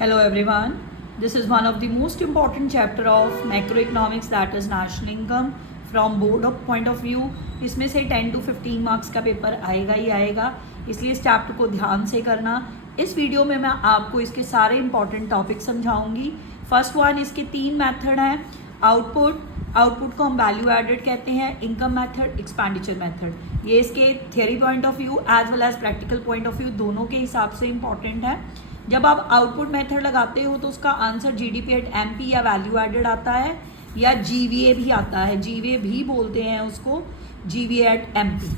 Hello everyone. This is one of the most important chapter of macroeconomics, that is national income from board of point of view. इसमें से 10 to 15 marks का paper आएगा ही आएगा, इसलिए इस chapter को ध्यान से करना। इस वीडियो में मैं आपको इसके सारे इंपॉर्टेंट टॉपिक समझाऊंगी। फर्स्ट वन, इसके 3 मेथड हैं। आउटपुट को हम वैल्यू एडेड कहते हैं, इनकम मेथड, एक्सपेंडिचर मेथड। ये इसके theory point of view as well as practical point of view दोनों के हिसाब से इंपॉर्टेंट है। जब आप आउटपुट मेथड लगाते हो तो उसका आंसर जीडीपी एट एमपी या वैल्यू एडेड आता है, या जीवीए भी आता है, जीवीए भी बोलते हैं उसको, जीवीए एट एमपी।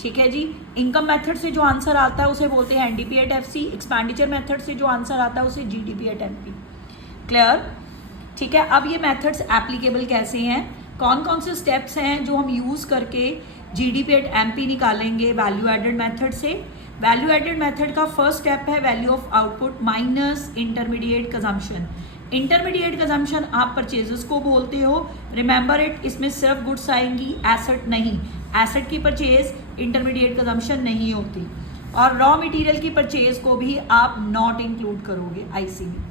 ठीक है जी। इनकम मेथड से जो आंसर आता है उसे बोलते हैं NDP at FC. Expenditure method से जो आंसर आता है उसे जीडीपी एट एमपी। क्लियर? ठीक है। अब ये मेथड्स एप्लीकेबल कैसे हैं, कौन कौन से स्टेप्स हैं जो हम यूज़ करके जीडीपी एट एमपी निकालेंगे वैल्यू एडेड मेथड से। वैल्यू एडेड मेथड का फर्स्ट स्टेप है value of output minus intermediate consumption. Intermediate consumption आप परचेजेस को बोलते हो, रिमेंबर इट। इसमें सिर्फ गुड्स आएंगी, एसेट नहीं। एसेट की परचेज इंटरमीडिएट कंजम्पशन नहीं होती, और रॉ मटेरियल की परचेज को भी आप नॉट इंक्लूड करोगे आईसी में।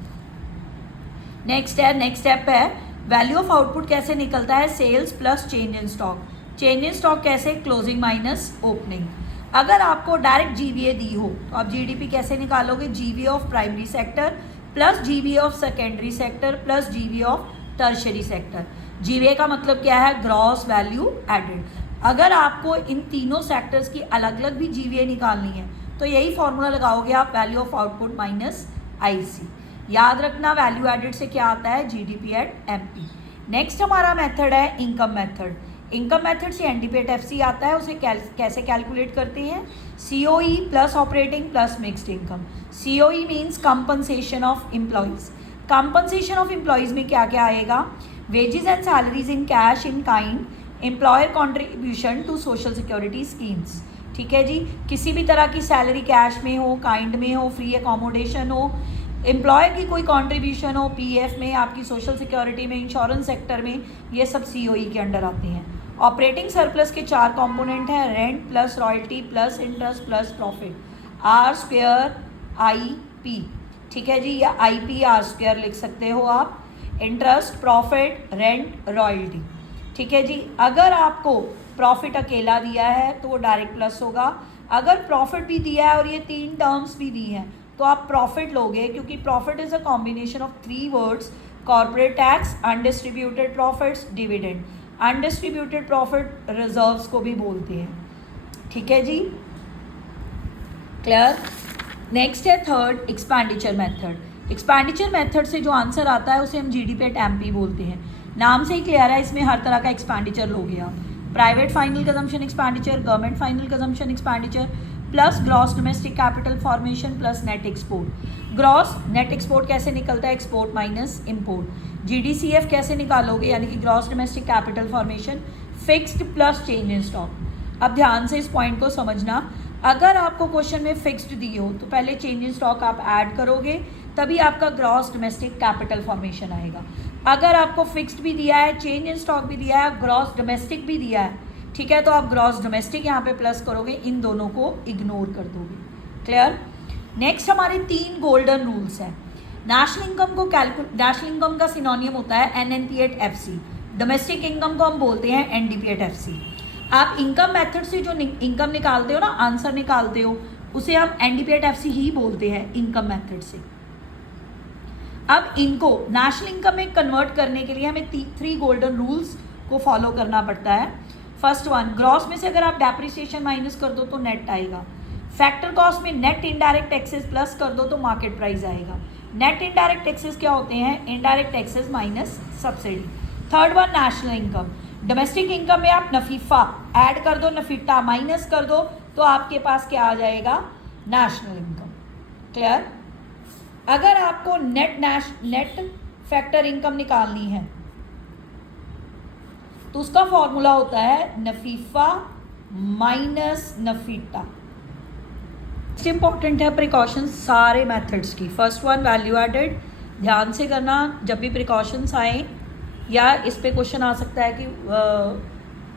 नेक्स्ट स्टेप है वैल्यू ऑफ आउटपुट कैसे निकलता है, sales plus change in stock. Change in stock कैसे, क्लोजिंग माइनस ओपनिंग। अगर आपको डायरेक्ट जीवीए दी हो तो आप जीडीपी कैसे निकालोगे, GVA of primary sector plus GVA of secondary sector plus GVA of tertiary sector. GVA का मतलब क्या है, ग्रॉस वैल्यू एडेड। अगर आपको इन तीनों सेक्टर्स की अलग अलग भी जीवीए निकालनी है तो यही फॉर्मूला लगाओगे आप, value of output minus IC. याद रखना वैल्यू एडेड से क्या आता है, जीडीपी एट एमपी। नेक्स्ट हमारा मेथड है इनकम मेथड। इनकम मेथड से एनडीपी एट एफसी आता है, उसे कैसे कैलकुलेट करते हैं, COE plus operating plus mixed income. COE means compensation of employees. Compensation of employees में क्या क्या आएगा, wages and salaries in cash in kind, employer contribution to social security schemes. ठीक है जी। किसी भी तरह की सैलरी कैश में हो, काइंड में हो, फ्री एकोमोडेशन हो, एम्प्लॉयर की कोई कंट्रीब्यूशन हो पीएफ में, आपकी सोशल सिक्योरिटी में, इंश्योरेंस सेक्टर में, ये सब सीओई के अंडर आते हैं। ऑपरेटिंग सरप्लस के 4 कंपोनेंट हैं, rent plus royalty plus interest plus profit, R square I P. ठीक है जी, या आई पी आर स्क्वेयर लिख सकते हो आप। Interest, profit, rent, royalty. ठीक है जी। अगर आपको प्रॉफिट अकेला दिया है तो वो डायरेक्ट प्लस होगा। अगर प्रॉफिट भी दिया है और ये 3 टर्म्स भी दी हैं तो आप प्रॉफिट लोगे, क्योंकि profit is a combination of 3 words, corporate tax, undistributed profits, dividend. Undistributed profit reserves को भी बोलते हैं। ठीक है जी, क्लियर? नेक्स्ट है third, expenditure method. Expenditure method से जो आंसर आता है उसे हम जीडीपी एट एमपी बोलते हैं। नाम से ही क्लियर है, इसमें हर तरह का एक्सपेंडिचर लोगे आप। Private final consumption expenditure, government final consumption expenditure, plus gross domestic capital formation plus net export. Gross net export कैसे निकलता है, एक्सपोर्ट माइनस इंपोर्ट। जीडीसीएफ कैसे निकालोगे, यानी कि gross domestic capital formation, fixed plus change in stock. अब ध्यान से इस पॉइंट को समझना, अगर आपको क्वेश्चन में फिक्स्ड दी हो तो पहले चेंज इन स्टॉक आप ऐड करोगे, तभी आपका ग्रॉस डोमेस्टिक कैपिटल फॉर्मेशन आएगा। अगर आपको फिक्स्ड भी दिया है, चेंज इन स्टॉक भी दिया है, ग्रॉस डोमेस्टिक भी दिया है, ठीक है, तो आप ग्रॉस डोमेस्टिक यहाँ पे प्लस करोगे, इन दोनों को इग्नोर कर दोगे। क्लियर? नेक्स्ट हमारे 3 गोल्डन रूल्स हैं। नेशनल इनकम का सिनोनियम होता है NNP at FC. Domestic income को हम बोलते हैं एनडीपी एट एफसी। आप इनकम मेथड से जो इनकम निकालते हो ना, आंसर निकालते हो, उसे हम एनडीपी एट एफसी ही बोलते हैं इनकम मेथड से। अब इनको नेशनल इनकम में कन्वर्ट करने के लिए हमें 3 गोल्डन रूल्स को फॉलो करना पड़ता है। फर्स्ट वन, ग्रॉस में से अगर आप डेप्रिसिएशन माइनस कर दो तो नेट आएगा। फैक्टर कॉस्ट में नेट इनडायरेक्ट टैक्सेस प्लस कर दो तो मार्केट प्राइस आएगा। नेट इनडायरेक्ट टैक्सेस क्या होते हैं, indirect taxes minus subsidy. Third one, national income. Domestic income में आप नफीफा ऐड कर दो, नफीटा माइनस कर दो, तो आपके पास क्या आ जाएगा, नेशनल इनकम। क्लियर? अगर आपको नेट फैक्टर इनकम निकालनी है तो उसका फॉर्मूला होता है नफीफा माइनस नफीटा। इंपॉर्टेंट है प्रिकॉशंस सारे मेथड्स की। फर्स्ट वन, वैल्यू एडेड, ध्यान से करना जब भी प्रिकॉशंस आए, या इस पे क्वेश्चन आ सकता है कि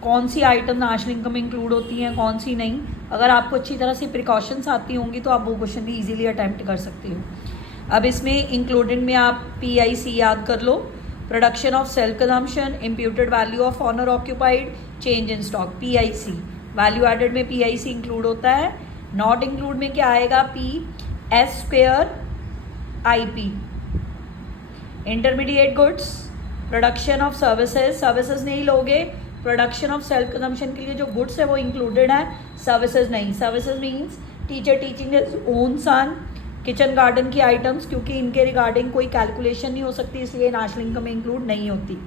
कौन सी आइटम नेशनल इनकम में इंक्लूड होती हैं, कौन सी नहीं। अगर आपको अच्छी तरह से प्रिकॉशंस आती होंगी तो आप वो क्वेश्चन भी इजीली अटैम्प्ट कर सकते हो। अब इसमें इंक्लूडेड में आप PIC याद कर लो, production of self consumption, imputed value of owner occupied, change in stock, PIC। Value added में PIC इंक्लूड होता है। नॉट इंक्लूड में क्या आएगा, PS2 IP। Intermediate goods, production of services, services नहीं लोगे, प्रोडक्शन ऑफ सेल्फ कंजम्पशन के लिए जो गुड्स है वो इंक्लूडेड है, सर्विसेज नहीं। Services means teacher teaching his own son, kitchen garden की आइटम्स, क्योंकि इनके रिगार्डिंग कोई कैलकुलेशन नहीं हो सकती इसलिए नेशनल इनकम में इंक्लूड नहीं होती।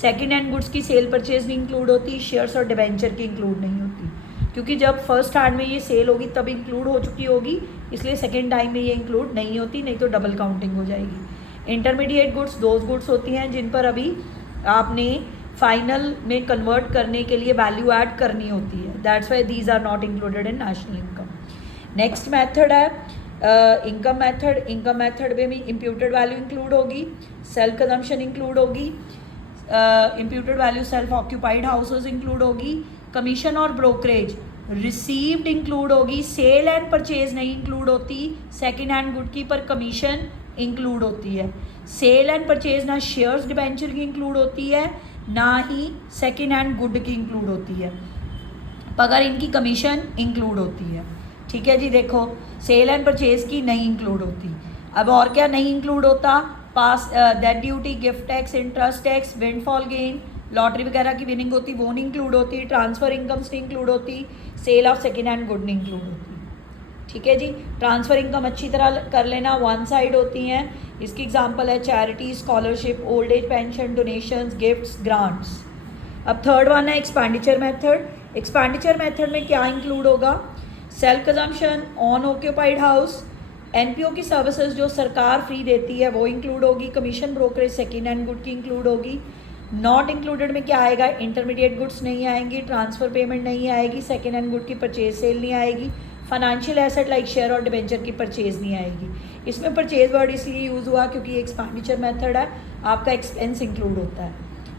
सेकंड हैंड गुड्स की सेल परचेज नहीं इंक्लूड होती, शेयर्स और डिबेंचर की इंक्लूड नहीं होती, क्योंकि जब फर्स्ट हैंड में ये सेल होगी तब इंक्लूड हो चुकी होगी, इसलिए सेकेंड टाइम में ये इंक्लूड नहीं होती, नहीं तो डबल काउंटिंग हो जाएगी। इंटरमीडिएट गुड्स दोज गुड्स होती हैं जिन पर अभी आपने फाइनल में कन्वर्ट करने के लिए वैल्यू ऐड करनी होती है, that's why these are not included in national income. Next method है इनकम मेथड। इनकम मेथड में भी इम्प्यूटेड वैल्यू इंक्लूड होगी, सेल्फ कंजम्पशन इंक्लूड होगी, imputed value self occupied houses include होगी, कमीशन और ब्रोकरेज रिसीव्ड इंक्लूड होगी, sale and purchase नहीं include होती, सेकेंड हैंड गुड की पर कमीशन इंक्लूड होती है। सेल एंड परचेज ना शेयर्स डिबेंचर की इंक्लूड होती है, ना ही सेकेंड हैंड गुड की इंक्लूड होती है, मगर इनकी कमीशन इंक्लूड होती है। ठीक है जी, देखो सेल एंड परचेज की नहीं इंक्लूड होती। अब और क्या नहीं इंक्लूड होता, pass that duty, gift tax, interest tax, windfall gain, lottery वगैरह की विनिंग होती वो नहीं इंक्लूड होती, ट्रांसफ़र इनकम्स नहीं इंक्लूड होती, sale of second hand good नहीं इंक्लूड होती। ठीक है जी, ट्रांसफ़र इनकम अच्छी तरह कर लेना, वन साइड होती हैं। इसकी एग्जांपल है charity, scholarship, old age pension, donations, gifts, grants. अब थर्ड वन है एक्सपेंडिचर मेथड। एक्सपेंडिचर मेथड में क्या इंक्लूड होगा, self consumption, on occupied house, NPO की सर्विसेज जो सरकार फ्री देती है वो इंक्लूड होगी, commission brokerage second hand good की इंक्लूड होगी। नॉट इंक्लूडेड में क्या आएगा, इंटरमीडिएट गुड्स नहीं आएंगी, ट्रांसफ़र पेमेंट नहीं आएगी, सेकेंड हैंड गुड की परचेज सेल नहीं आएगी, फाइनेंशियल एसेट लाइक शेयर और डिबेंचर की परचेज नहीं आएगी। इसमें परचेज वर्ड इसलिए यूज़ हुआ क्योंकि एक्सपेंडिचर मेथड है, आपका एक्सपेंस इंक्लूड होता है।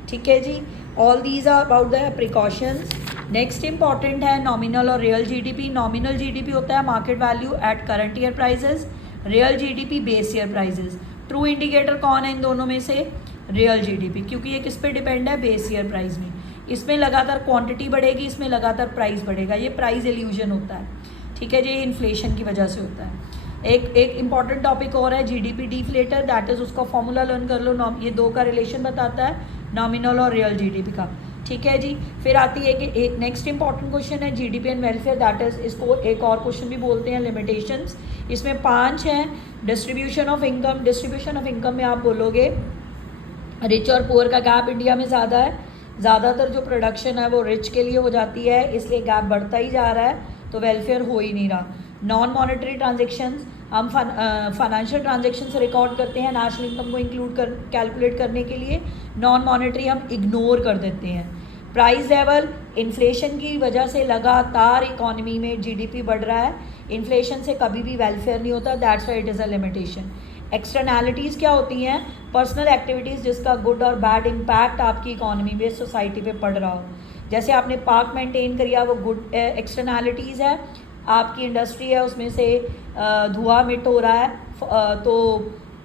ठीक है जी, all these are about the precautions. Next important है नॉमिनल और रियल GDP। नॉमिनल GDP होता है market value at current year prices, real GDP base year prices. True indicator कौन है इन दोनों में से, रियल GDP, क्योंकि ये किस पे डिपेंड है, बेस ईयर प्राइस में। इसमें लगातार क्वांटिटी बढ़ेगी, इसमें लगातार प्राइस बढ़ेगा, ये प्राइस इल्यूजन होता है। ठीक है जी, ये इन्फ्लेशन की वजह से होता है। एक इंपॉर्टेंट टॉपिक और है GDP डिफ्लेटर, दैट इज़ उसका फॉर्मूला लर्न कर लो, ये दो का रिलेशन बताता है नॉमिनल और रियल GDP का। ठीक है जी, फिर आती है कि एक नेक्स्ट इंपॉर्टेंट क्वेश्चन है GDP and welfare, that is इसको एक और क्वेश्चन भी बोलते हैं लिमिटेशंस। इसमें 5 हैं। Distribution of income, distribution of income में आप बोलोगे रिच और पुअर का गैप इंडिया में ज़्यादा है, ज़्यादातर जो प्रोडक्शन है वो रिच के लिए हो जाती है, इसलिए गैप बढ़ता ही जा रहा है, तो वेलफेयर हो ही नहीं रहा। नॉन मॉनेटरी ट्रांजेक्शन्स, हम फाइनेंशियल ट्रांजेक्शन रिकॉर्ड करते हैं नेशनल इनकम को इंक्लूड कर कैलकुलेट करने के लिए, नॉन मॉनेटरी हम इग्नोर कर देते हैं। प्राइस लेवल, इन्फ्लेशन की वजह से लगातार इकोनॉमी में GDP बढ़ रहा है, इन्फ्लेशन से कभी भी वेलफेयर नहीं होता, that's why it is a limitation. Externalities क्या होती हैं, पर्सनल एक्टिविटीज़ जिसका गुड और बैड इम्पैक्ट आपकी इकोनॉमी में, सोसाइटी पे पड़ रहा हो। जैसे आपने पार्क मेंटेन किया, वो गुड एक्सटर्नैलिटीज़ है। आपकी इंडस्ट्री है, उसमें से धुआं इमिट हो रहा है, तो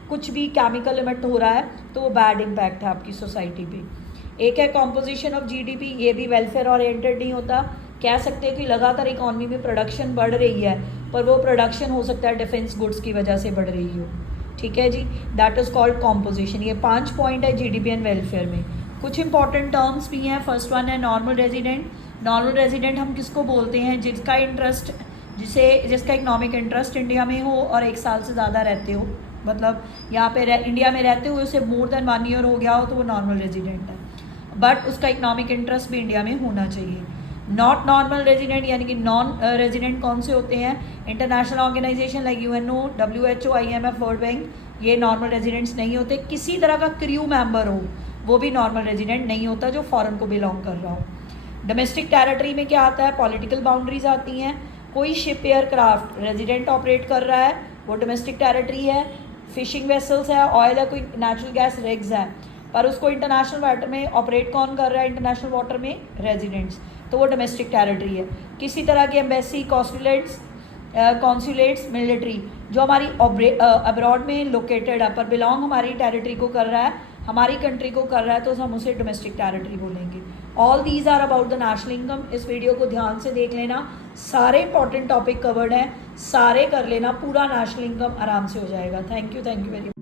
कुछ भी केमिकल इमिट हो रहा है, तो वो बैड इम्पैक्ट है आपकी सोसाइटी पे। एक है कॉम्पोजिशन ऑफ GDP, ये भी वेलफेयर ओरिएंटेड नहीं होता। कह सकते हैं कि लगातार इकोनॉमी में प्रोडक्शन बढ़ रही है, पर वो प्रोडक्शन हो सकता है डिफेंस गुड्स की वजह से बढ़ रही हो। ठीक है जी, दैट इज़ कॉल्ड कॉम्पोजिशन। ये 5 पॉइंट है GDP एंड वेलफेयर में। कुछ इंपॉर्टेंट टर्म्स भी हैं। फर्स्ट वन है नॉर्मल रेजिडेंट। नॉर्मल रेजिडेंट हम किसको बोलते हैं, जिसका इंटरेस्ट जिसका इकोनॉमिक इंटरेस्ट इंडिया में हो और 1 साल से ज़्यादा रहते हो, मतलब यहाँ पे इंडिया में रहते हुए उसे मोर देन 1 ईयर हो गया हो, तो वो नॉर्मल रेजिडेंट है, बट उसका इकोनॉमिक इंटरेस्ट भी इंडिया में होना चाहिए। नॉट नॉर्मल रेजिडेंट यानी कि नॉन रेजिडेंट कौन से होते हैं, international organisation like UNO, WHO, IMF, world bank, ये नॉर्मल रेजिडेंट्स नहीं होते। किसी तरह का क्रू मेंबर हो वो भी नॉर्मल रेजिडेंट नहीं होता जो फॉरेन को बिलोंग कर रहा हो। डोमेस्टिक टेरिटरी में क्या आता है, पॉलिटिकल बाउंड्रीज आती हैं। कोई शिप एयरक्राफ्ट रेजिडेंट ऑपरेट कर रहा है वो डोमेस्टिक टेरिटरी है। फिशिंग वेसल्स है, ऑयल है, कोई नेचुरल गैस रिग्स है, पर उसको इंटरनेशनल वाटर में ऑपरेट कौन कर रहा है, इंटरनेशनल वाटर में रेजिडेंट्स, तो वो डोमेस्टिक टेरिटरी है। किसी तरह की एम्बेसी, कॉन्सुलेट्स कॉन्सुलेट्स मिलिट्री जो हमारी अब्रॉड में लोकेटेड है पर बिलोंग हमारी टेरिटरी को कर रहा है, हमारी कंट्री को कर रहा है, तो हम उसे डोमेस्टिक टेरिटरी बोलेंगे। All these are about the national income. इस वीडियो को ध्यान से देख लेना, सारे इंपॉर्टेंट टॉपिक कवर्ड हैं, सारे कर लेना, पूरा नेशनल इनकम आराम से हो जाएगा। Thank you very much.